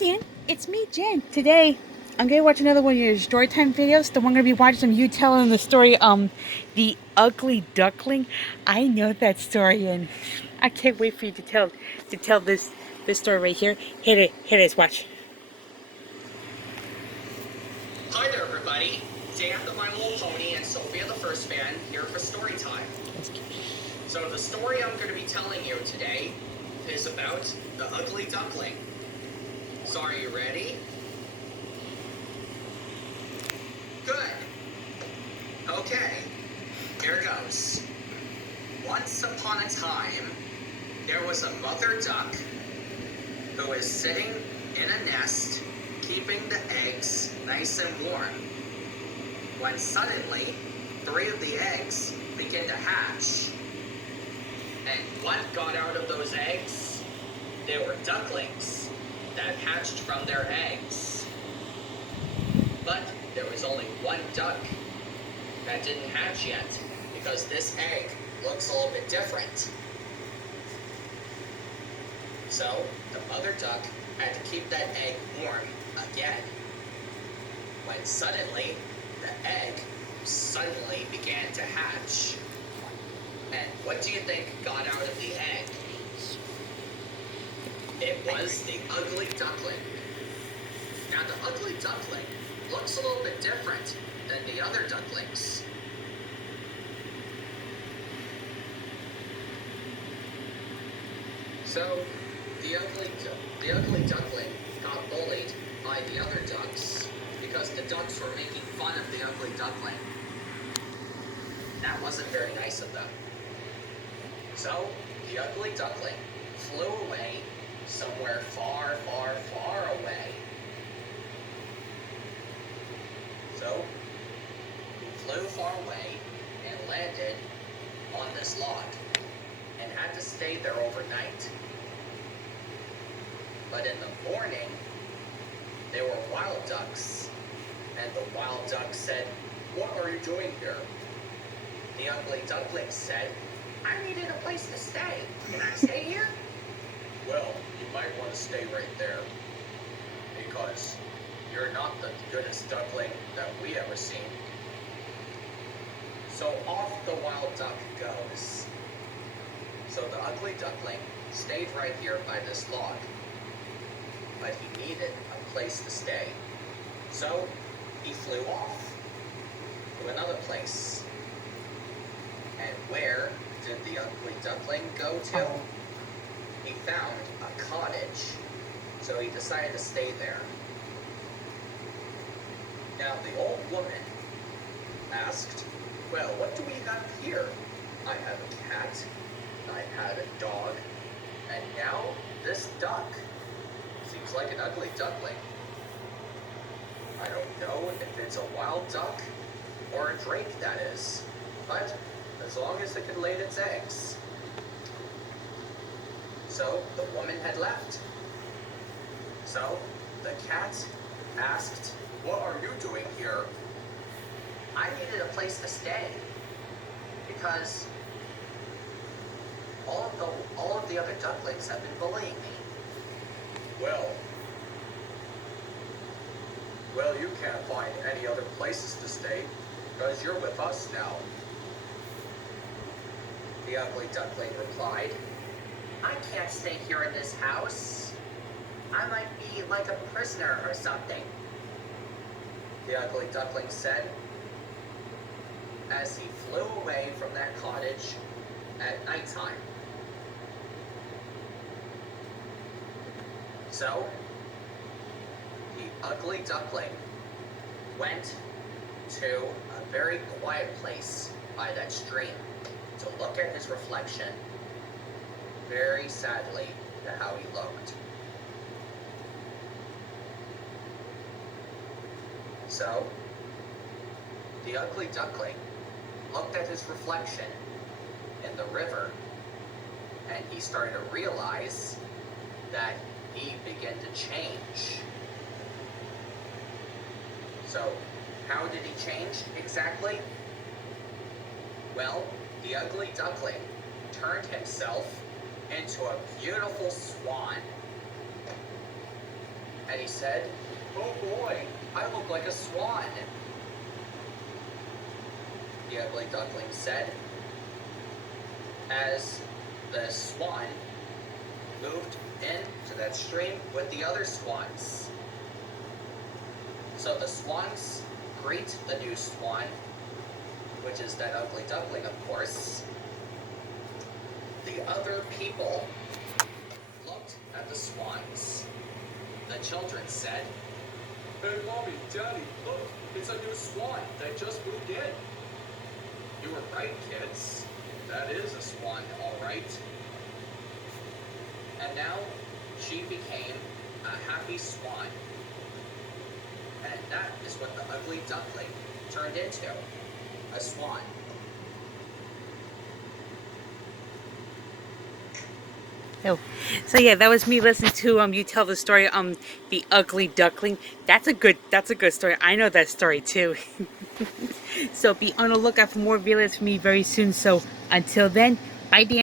Dan, it's me, Jen. Today, I'm gonna watch another one of your story time videos. The one I'm gonna be watching you telling the story, The Ugly Duckling. I know that story, and I can't wait for you to tell this story right here. Hit it, watch. Hi there, everybody. Dan the My Little Pony and Sophia the First Fan here for story time. So the story I'm going to be telling you today is about the Ugly Duckling. So are you ready? Good. Okay, here goes. Once upon a time, there was a mother duck who was sitting in a nest, keeping the eggs nice and warm, when suddenly 3 of the eggs began to hatch. And what got out of those eggs? They were ducklings that hatched from their eggs. But there was only one duck that didn't hatch yet, because this egg looks a little bit different. So the mother duck had to keep that egg warm again, when suddenly the egg suddenly began to hatch. And what do you think got out of the egg? It was the ugly duckling. Now the ugly duckling looks a little bit different than the other ducklings. So the ugly duckling got bullied by the other ducks because the ducks were making fun of the ugly duckling. That wasn't very nice of them. So the ugly duckling flew away somewhere far, far, far away. So he flew far away and landed on this log and had to stay there overnight. But in the morning, there were wild ducks, and the wild duck said, "What are you doing here?" The ugly duckling said, "I needed a place to stay. Can I stay here?" "Well, you might want to stay right there, because you're not the goodest duckling that we ever seen." So off the wild duck goes. So the ugly duckling stayed right here by this log, but he needed a place to stay. So he flew off to another place. And where did the ugly duckling go to? He found a cottage, so he decided to stay there. Now the old woman asked, "Well, what do we have here? I have a cat, I had a dog, and now this duck. Seems like an ugly duckling. I don't know if it's a wild duck or a drake, that is, but as long as it can lay its eggs." So the woman had left. So the cat asked, "What are you doing here?" "I needed a place to stay, because all of the other ducklings have been bullying me." Well, you can't find any other places to stay, because you're with us now," the ugly duckling replied. "I can't stay here in this house. I might be like a prisoner or something," the ugly duckling said, as he flew away from that cottage at nighttime. So the ugly duckling went to a very quiet place by that stream to look at his reflection very sadly to how he looked. So the ugly duckling looked at his reflection in the river, and he started to realize that he began to change. So how did he change exactly? Well, the ugly duckling turned himself into a beautiful swan. and he said, "Oh boy, I look like a swan." The ugly duckling said, as the swan moved into that stream with the other swans. So the swans greet the new swan, which is that ugly duckling, of course. The other people looked at the swans. The children said, "Hey, Mommy, Daddy, look, it's a new swan that just moved in." "You were right, kids. That is a swan, all right." And now she became a happy swan. And that is what the ugly duckling turned into, a swan. So yeah, that was me listening to you tell the story the ugly duckling. That's a good story. I know that story too. So be on the lookout for more videos from me very soon. So until then, bye, Dan.